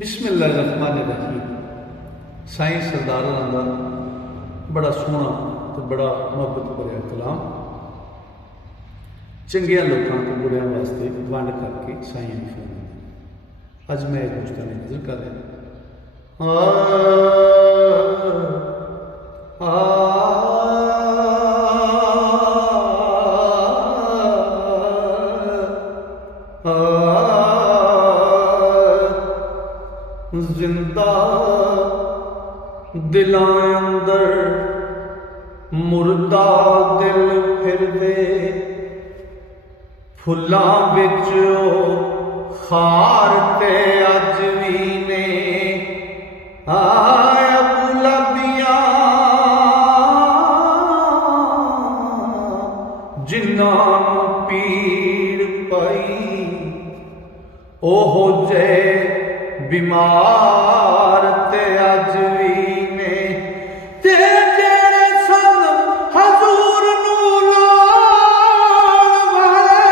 बिस्मिल्लाहिर्रहमानिर्रहीम। साईं सरदार का बड़ा सोहना तो बड़ा मुहब्बत भरिया कलाम चंगिया लोगों को बुरिया वास्ते वंड करके साईं ने फरमाया। अज मैं एक मुश्तनी नजर कर रहा जिंदा दिलां अंदर मुर्दा दिल फिरदे फुल्लां विच खार ते अज भी ने आया गुलाबियां जिन्हां नूं पीड़ पई ओहो जे बीमार ते अज भी ने ते जेड़े सन हजूर नूं लाण वाले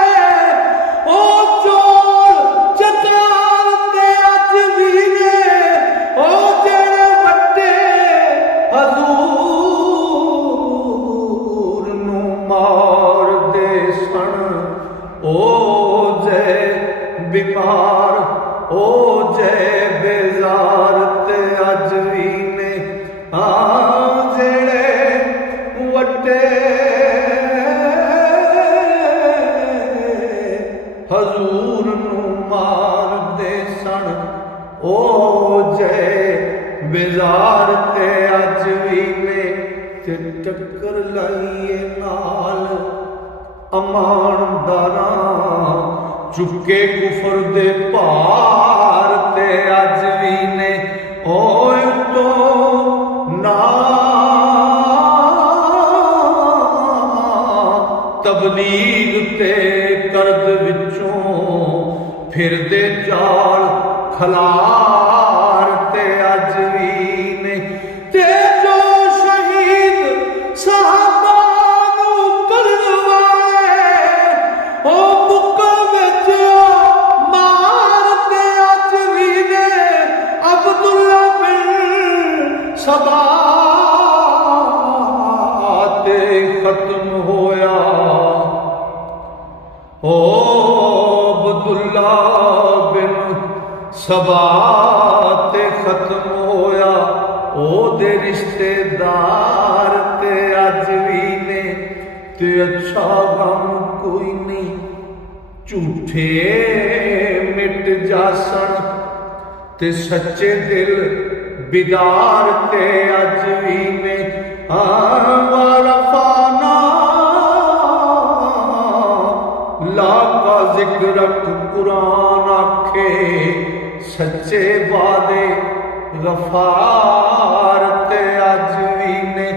ओ चोर चकार ते अज भी ने ओ जेड़े वड्डे हजूर नूं मार दे सन ओ जे बीमार ओ जय बेजार ते अज भी ने जेड़े वड्डे हजूर नूं मार दे सन ओ जय बेजार ते अज भी ने ते टक्कर लाइए नाल अमानदारां चुके कुफर दे भार ते अज भी ने ओए तो ना तबलीग ते करद विचों फिर दे जाल खलार ते अज भी ने ते जो शहीद साहबा नूं करन वाले ओ सबा ते खत्म होया ओ अब्दुल्ला बिन सबा ते खत्म होया ओ दे रिश्तेदार ते अज भी ने ते अच्छा गम कोई नहीं झूठे मिट जासन ते सच्चे दिल बिदार ते अज भी ने वारफाना ला का जिक्रक कुरान आखे सच्चे वादे गफार ते अज भी ने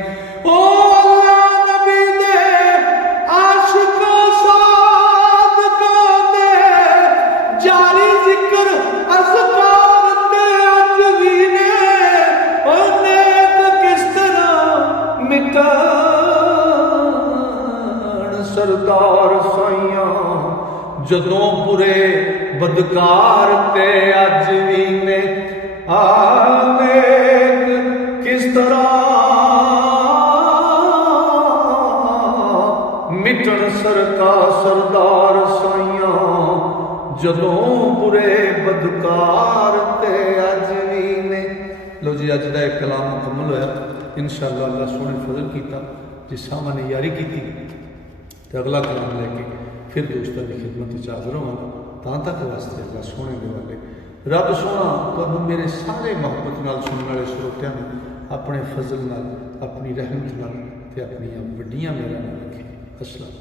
ओ नबी दे आशिक सादका दे जारी जिक्र अज़कार सरदार साइया जदों बुरे बदकार ते अज भी ने किस तरह मिटन सरदार साइया जदों बुरे बदकार ते अज भी ने। लो जी अज का एक कलाम मुकम्मल होया। इंशाअल्लाह अल्लाह सोने फजल किया जिस सामने यारी की तो अगला कलाम लेके फिर दोस्तों की खिदमत हाजिर होवांगा। तां तक वास्ते अल्लाह सोने दे वाले रब सोना तुहानूं मेरे सारे मुहब्बत नाल सुनने वाले श्रोतियां नूं अपने फजल नाल अपनी रहमत नाल ते अपनी वड्डियां मेहरां नाल रखे। अस्सलाम।